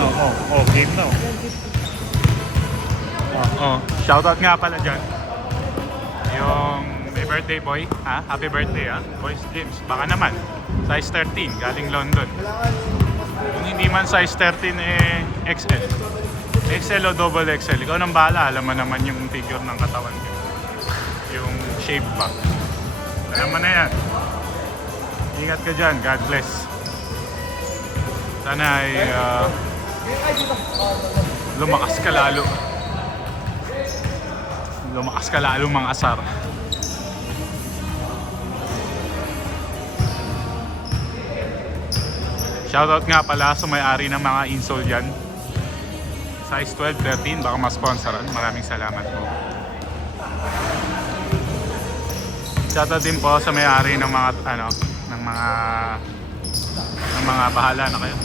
na. Game na. Shoutout nga pala dyan. Yung may birthday boy. Happy birthday Boys Gyms. Baka naman. Size 13. Galing London. Kung hindi man size 13 XL. XL o double XL. Ikaw nang bahala. Alam mo naman yung figure ng katawan ko. Yung shape ba. Alam mo na yan. Ingat ka dyan. God bless. Sana ay lumakas ka lalo. Lumakas ka lalo mga asar. Shoutout nga pala sa may-ari ng mga insole dyan. Size 12, 13, baka ma-sponsoran. Maraming salamat po. Shoutout din po sa may-ari ng mga ng mga bahala na kayo.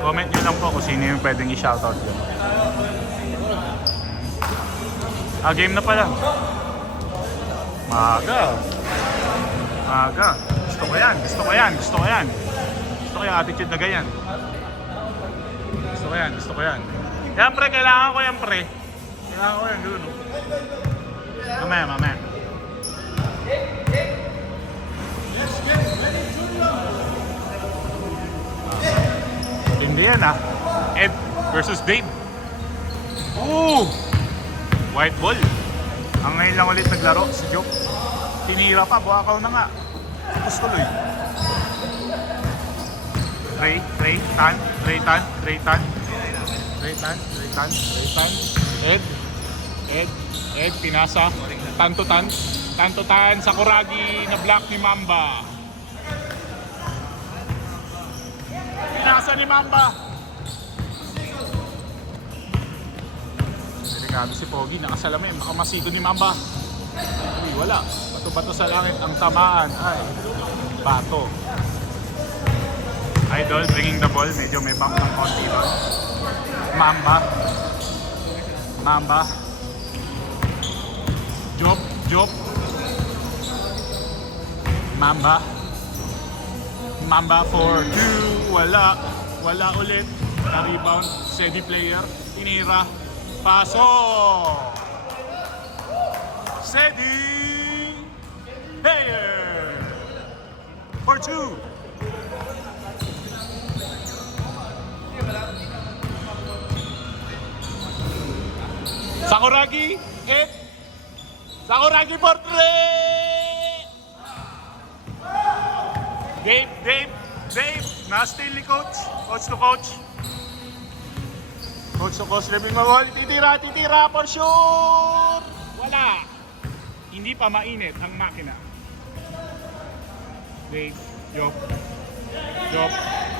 Comment nyo lang po kung sino yung pwedeng i-shoutout dyan. Game na pala. Maaga. Gusto ko yan. Gusto ko yung attitude na ganyan. Gusto ko yan. Yan pre, kailangan ko yan pre. Kailangan ko yan dun. Mamaya. Hindi yan Ed versus Dave. White ball. Ang ngayon lang ulit naglaro si Joke. Tinira pa, buwakaw na nga. Tapos tuloy. Ray Tan. Ed, pinasa. Tanto Tan, Sakuragi na block ni Mamba. Pinasa ni Mamba. Delikado si Pogi, nakasalamin, makamasido ni Mamba. Uy, wala. Bato-bato sa langit ang tamaan. Ay, bato. Idol bringing the ball, medyo may bump ng konti doon. Mamba. Job. Mamba for 2. Wala ulit. Na-rebound. Steady player. Tinira. Paso. Steady player for 2. Sakuragi hit. Sakuragi for 3. Dave. Na-steal ni coach. Coach to coach. Living mo ball. Titira for sure. Wala. Hindi pa mainit ang makina. Dave. Job.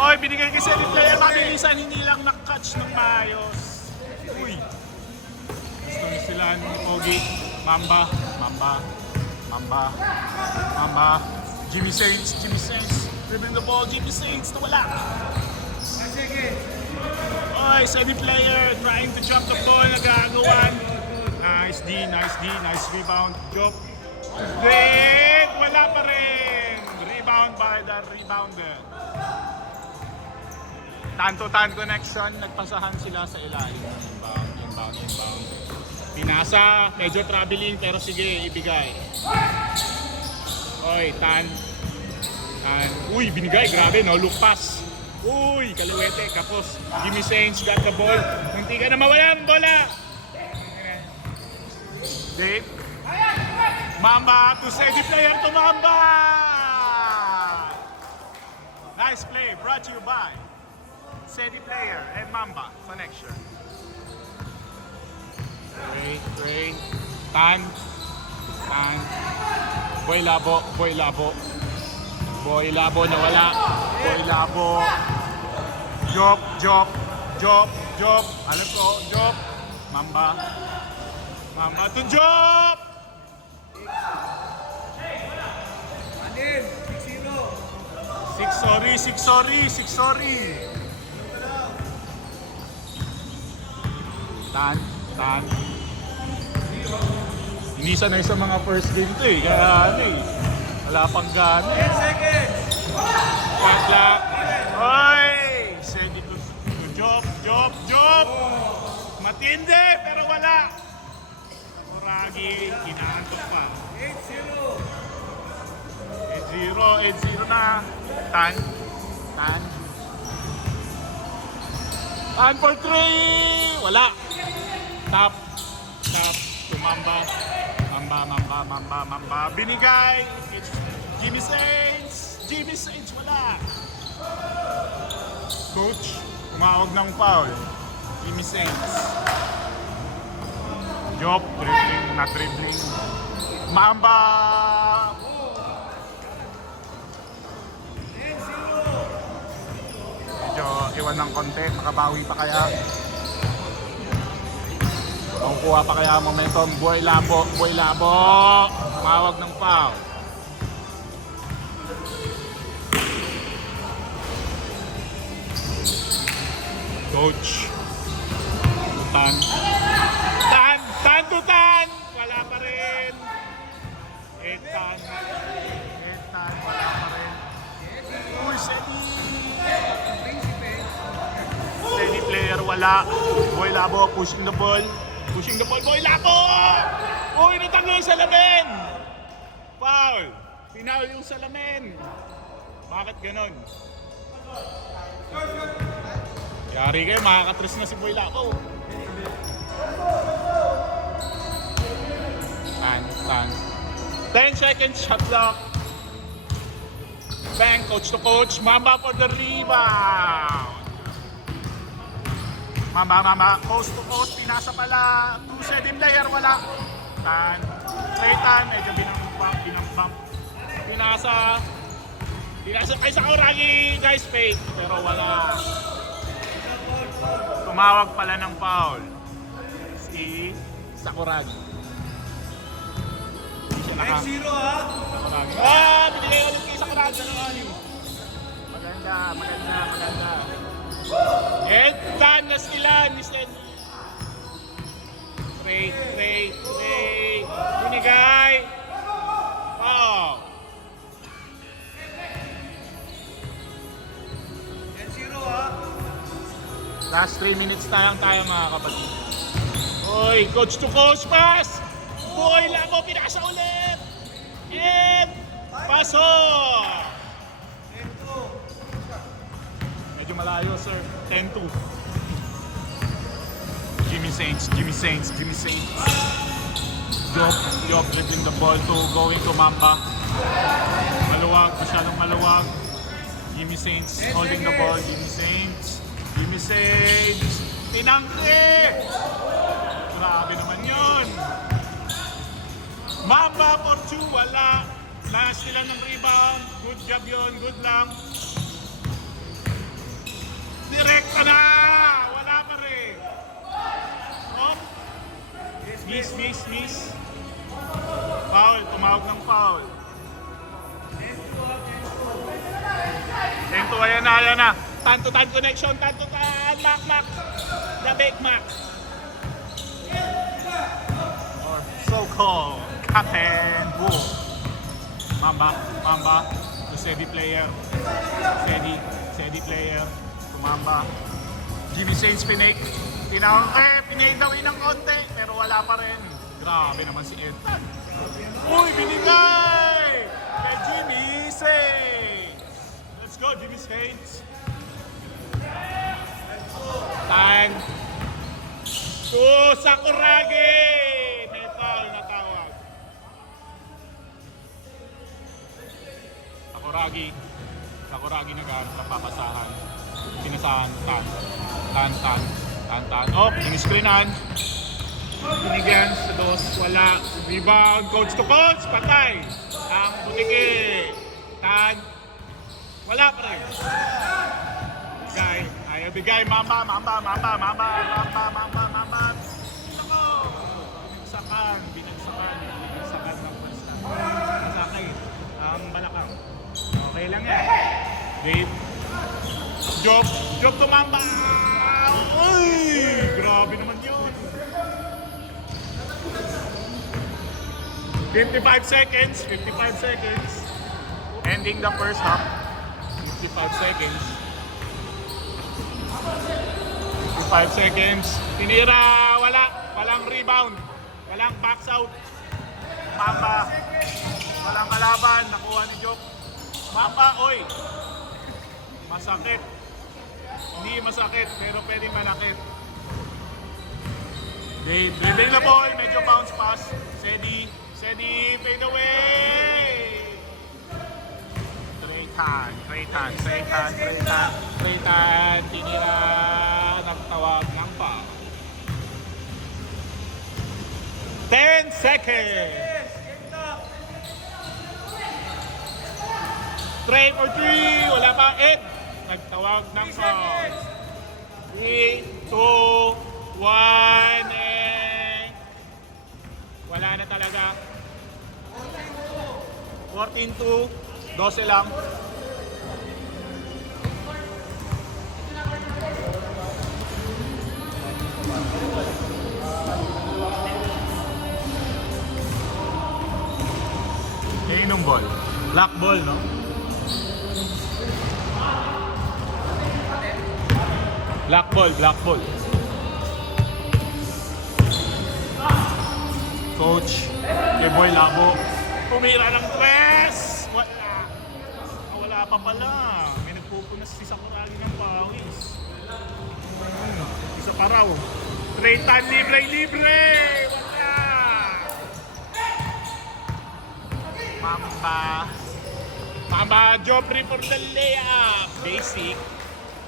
Oy, binigay kasi ni player. Mabilisan, hindi lang nak-catch ng maayos. Uy. Gusto ni sila ni Pogi. Mamba. Jimmy Saints. Dribbling the ball, Jimmy Saints. Nawala. Oy, steady player. Trying to jump the ball. Nagagawan. Nice D. Nice rebound. Job. Great. Wala pa rin. Rebound by the rebounder. Tanto-tan connection. Nagpasahan sila sa ilalim. Inbound. Pinasa, medyo traveling pero sige, ibigay. Oy, Tan. Uy, binigay, grabe no, look pass. Uy, kaluwete, kapos. Jimmy Saints got the ball. Munti ka na mawala ang bola. Dave. Mamba to steady player to Mamba. Nice play, brought to you by steady player and Mamba connection. Ray. Tan. Boy Labo nawala. Boy Labo. Job. Alam ko, Job. Mamba to Job. Anin, 6-0. 6 sorry. Tan. Hindi sanay sa mga first game to kaya Wala pang gana. 10 seconds. Shot clock. Oy! Send it to Job. Matindi, pero wala. Kuragi, kinaantok pa. 8-0. 8-0 na. Tan for 3! Wala. Tap. Tumamba. Mamba. Binigay. It's Jimmy Saints. Wala. Coach, tumawag ng foul. Jimmy Saints. Job, dribbling. Mamba. 10-0. Medyo iwan ng konti, makabawi pa kaya. Makukuha pa kaya ang momentum. Buhay labo. Tumawag ng foul. Coach. Tan. Wala pa rin. Tan, wala pa rin. Uy, Steady player, wala. Boy Labo, pushing the ball, Boy Labo! Uy, natanggal yung salamin! Foul! Pinal yung salamin. Bakit ganon? Yari kayo, makakatres na si Boy Labo. Tan. 10 seconds shot clock. Bang, coach to coach. Mamba for the rebound. Mamba, post to post. Pinasa pala. 2-7 player, wala. Tan, medyo binambang. Pinasa kay Sakuragi, guys, fake. Pero wala. Tumawag pala ng foul si Sakuragi. 10-0 ha. Binigay ulit kay Sakuragi. Maganda. Tan na sila ni Stanley. Straight. Binigay. Foul. 10-0 ha. Last 3 minutes na lang tayo, mga kapatid. Oy, coach to coach pass! Boy Labo, pinasa ulit! And paso! 10-2. Medyo malayo, sir. 10-2. Jimmy Saints. Job dribbling the ball going to Mamba. Masyadong maluwag. Jimmy Saints holding the ball. Jimmy Saints. Tinangke! Grabe naman yun. Mamba for 2, wala. Last sila ng rebound. Good job yun, good luck. Direkta na! Wala pa rin. Oh? Miss. Foul, tumawag ng foul. 10-2, ayan na. Tan-to-tan connection, tan-to-tan, Mac. The Big Mac. Or so-called Captain Bull. Mamba, the steady player. Steady player. Tumamba. Jimmy Saints pinake. Pinake daw ng konti, pero wala pa rin. Grabe naman si Edtan. Uy, binigay! Kay Jimmy Saints. Let's go, Jimmy Saints. Tan. Sakuragi! May foul na tawag. Sakuragi nag-aarap na papasahan. Pinasahan. Tan. Oh, screenan. Binigyan sa dos. Wala. Rebound. Coach to coach. Patay. Ang butiki. Tan. Wala pa rin. Bigay. Mamba. Binagsakan ng pasta. Sakay. Ang balakang. Okay lang yan. Dave. Job tumamba. Uy! Grabe naman yun. 55 seconds. Ending the first half. 55 seconds. 55 seconds. Tinira, wala. Walang rebound. Walang box out. Mamba. Walang kalaban. Nakuha ni Joke. Mamba, oy. Masakit. Hindi masakit, pero pwedeng manakit. Dribbling na ball. Medyo bounce pass. Sedi, fade away. Treytan, tinira, nagtawag ng foul. 10 seconds! Trey for 3, wala pa, Ed. Nagtawag ng foul. 3, 2, 1, wala na talaga. 14-2, 12 lang. Inong ball. Black ball, no? Black ball. Coach, kay Boy Labo. Pumira ng press! Wala pa pala. May nagpupunas si Sakuragi ng pawis. Isa pa raw. Treytan, libre! Wala! Mamba, Joffrey for the layup.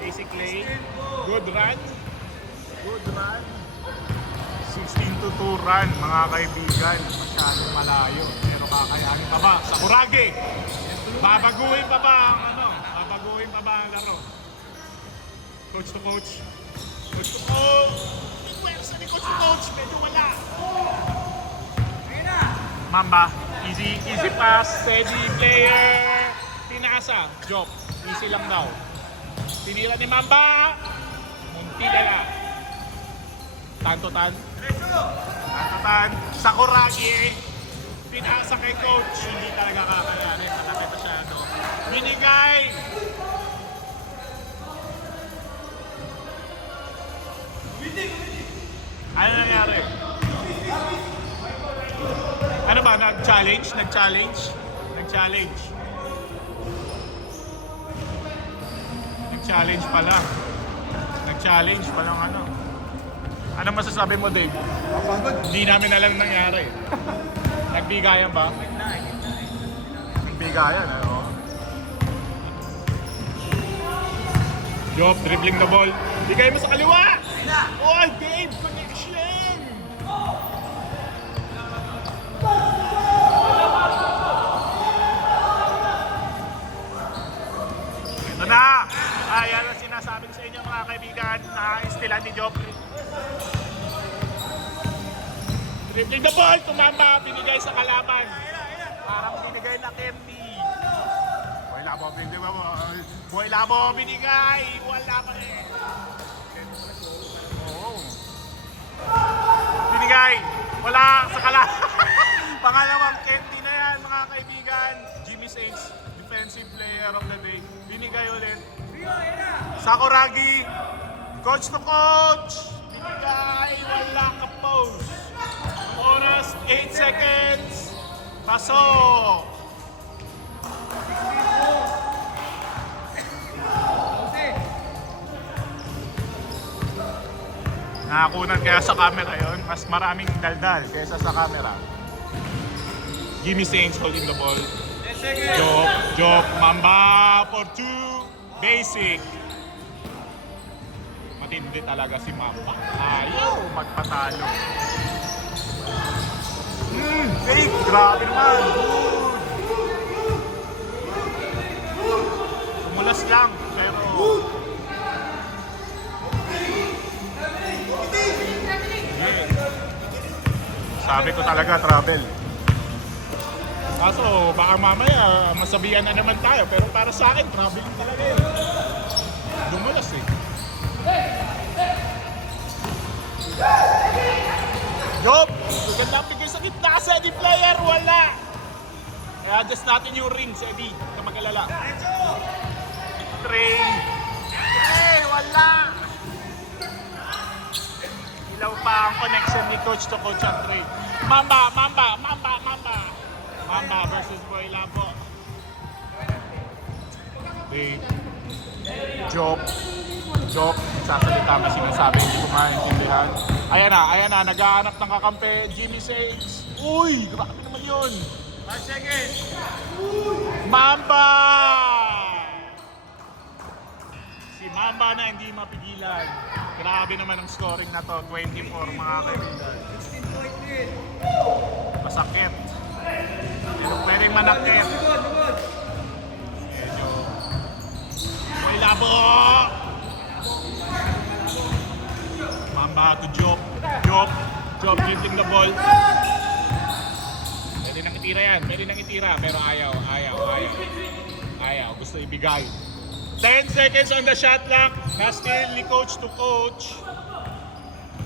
Basic play. Good run. 16-2 run, mga kaibigan. Masyadong malayo. Pero kakayanin pa ba? Sakuragi! Babaguhin pa ba ang laro? Coach to coach. Pwersa ni coach to coach. Medyo wala. Mamba, easy pass. Steady player. Tinasa. Job. Easy lang daw. Tinira ni Mamba. Munti na lang. Tanto-tan. Sakuragi. Pinasa kay coach. Hindi talaga kakayanin. Malaki masyado. Binigay. Ano nangyari? Ano ba? Nag-challenge pala. Ano? Ano masasabi mo, Dave? Hindi namin alam nangyari. Nagbigayan ba? Nagbigayan, ano? Job, dribbling the ball. Bigay mo sa kaliwa! Oh, Dave! Connection! Ito na! Ayan ang sinasabi ko sa inyo, mga kaibigan, na istilan ni Joffrey. Dribbling the ball, tumama, binigay sa kalaban. Parang binigay na Kempi. Boy Labo, binigay. Wala pa rin. Binigay. Wala sa kalaban. Pangalawang Kempi na yan, mga kaibigan. Jimmy Saints, defensive player of the day. Binigay ulit. Sakuragi, coach to coach. Binigay, wala ka post. Oras, 8 seconds. Pasok. Nakakunan kaya sa camera yon, mas maraming daldal kaysa sa camera. Jimmy Saints holding the ball. Joke, Mamba for 2. Basic. Matindi talaga si Mamba. Ayaw magpatalo. Fake! Grabe naman! Tumulas lang, pero... Sabi ko talaga, travel. Kaso, baka mamaya masabihan na naman tayo. Pero para sa akin, traveling talaga yun. Dumulas eh. Job! Magandang figure sa gitna sa di player, wala! Kaya adjust natin yung rings, Eddie. Huwag ka mag-alala. Trey. Wala. Ilaw pa ang connection ni coach to coach at Trey. Mamba versus Boy Labo. Wait. Joke. Sasalita mo sinasabi, hindi ko maintindihan. Ayan na, naghahanap ng kakampi, Jimmy Saints. Uy, grabe naman yun. 5 seconds. Mamba! Si Mamba na hindi mapigilan. Grabe naman ang scoring na to, 24 mga kaibigan. 16 point lead. Masakit. Pero pwedeng manakit. Good. Medyo. Boy Labo! Mamba to Job dribbling the ball. Pwede nang itira, pero ayaw. Gusto ibigay. 10 seconds on the shot clock. Na-steal ni coach to coach.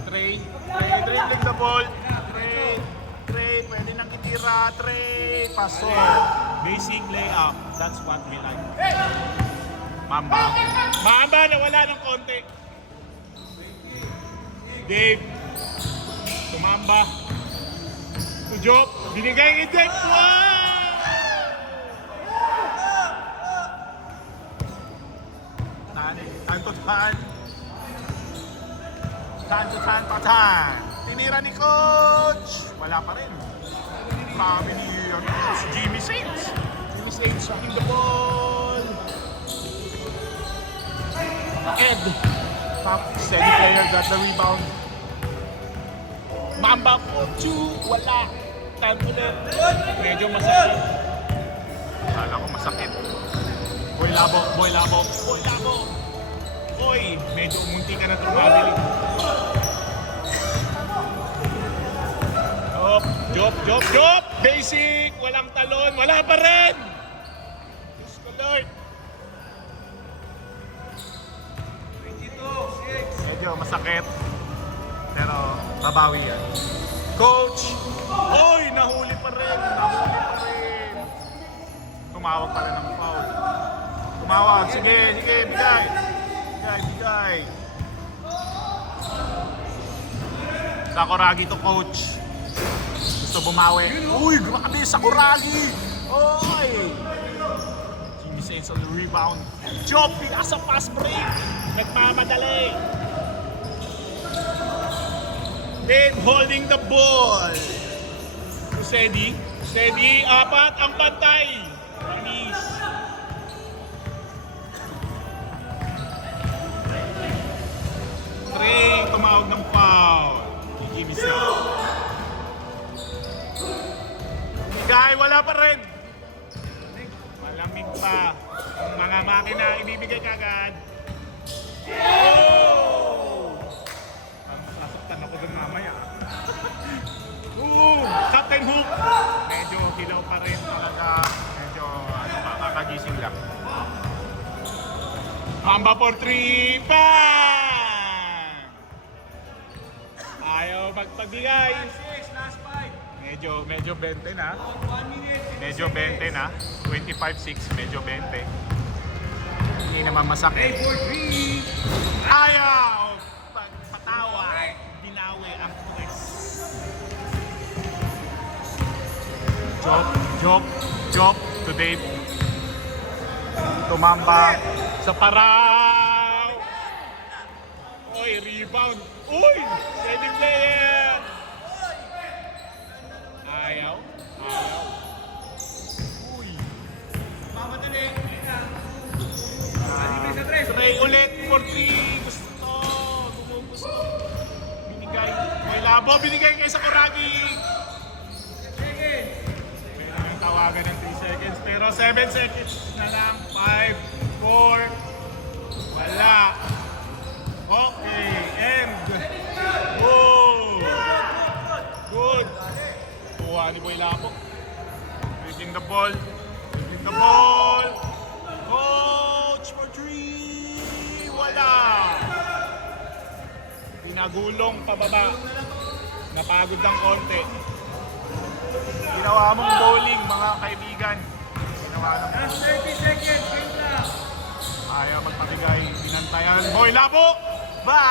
Trey dribbling the ball. Trey, pwede nang itira. Trey, paso. Basic layup. That's what we like. Mamba, nawala ng konti. Dave. Tumamba. Job, binigay ni Dave. Wow! Tan. Tinira ni coach. Wala pa rin. Grabe ni Jimmy Saints. Shooting the ball. Ed. Top steady player got the rebound. Mamba for 2. Wala. Time ulit. Medyo masakit. Kala ko masakit. Boy Labo. Oy, medyo umunti ka na tumabili. Job. Basic. Walang talon. Wala pa rin. Diyos ko Lord. 22, 6. Medyo masakit. Pero babawi yan. Coach! Oy! Nahuli pa rin. Tumawag pala ng foul. Sige, bigay. Sakuragi to coach. Gusto bumawi. Uy! Grabe! Sakuragi! Oy! Jimmy Saints on the rebound. Job! Pinasa fast break. Nagmamadali. Dave holding the ball. Steady. 4 ang pantay. Anis. Trey, tumawag ng foul. Jimmy Saints. Bigay, wala pa rin. Malamig pa. Ang mga makina ibibigay kagad. Sasaktan ako dun mamaya. Captain Hook. Medyo hilaw pa rin talaga. Medyo kakagising lang. Mamba for 3. Bang! Ayaw magpagbigay. 6, last 5. Medyo 20 na. 1 minute. Medyo 20 na. 25-6. Medyo 20. Hindi naman masakit. 8 for 3. Ayaw! Patawa. Binawi ang puwes. Job to Dave. Tumamba sa paraw. Oy, rebound. Uy! Steady player. Ayaw. Uy. Mamadali. Try ulit for 3. Gusto. Binigay. May Labo. Binigay kay Sakuragi. May tawagan ng 3 seconds. Pero 7 seconds na lang. 5, 4. Wala. Okay. End. Good. Kuha ni Boy Labo. Dribbling the ball. Coach for 3. Wala. Pinagulong pababa. Napagod ng konti. Ginawa mong bowling, mga kaibigan. Ginawa ng Last 30 seconds. Game clock. ayaw magpabigay. Pinantayan. Hoy, labo! Ba!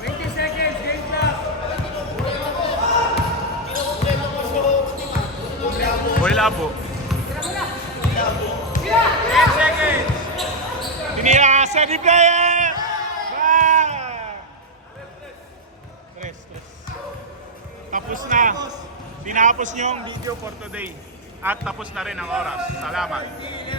20 seconds. Game clock. Hoy, labo. 10 seconds. Tiniyasa ni player! Ba! Tres. Tapos na. Tinapos niyo ang video for today. At tapos na rin ang oras. Salamat.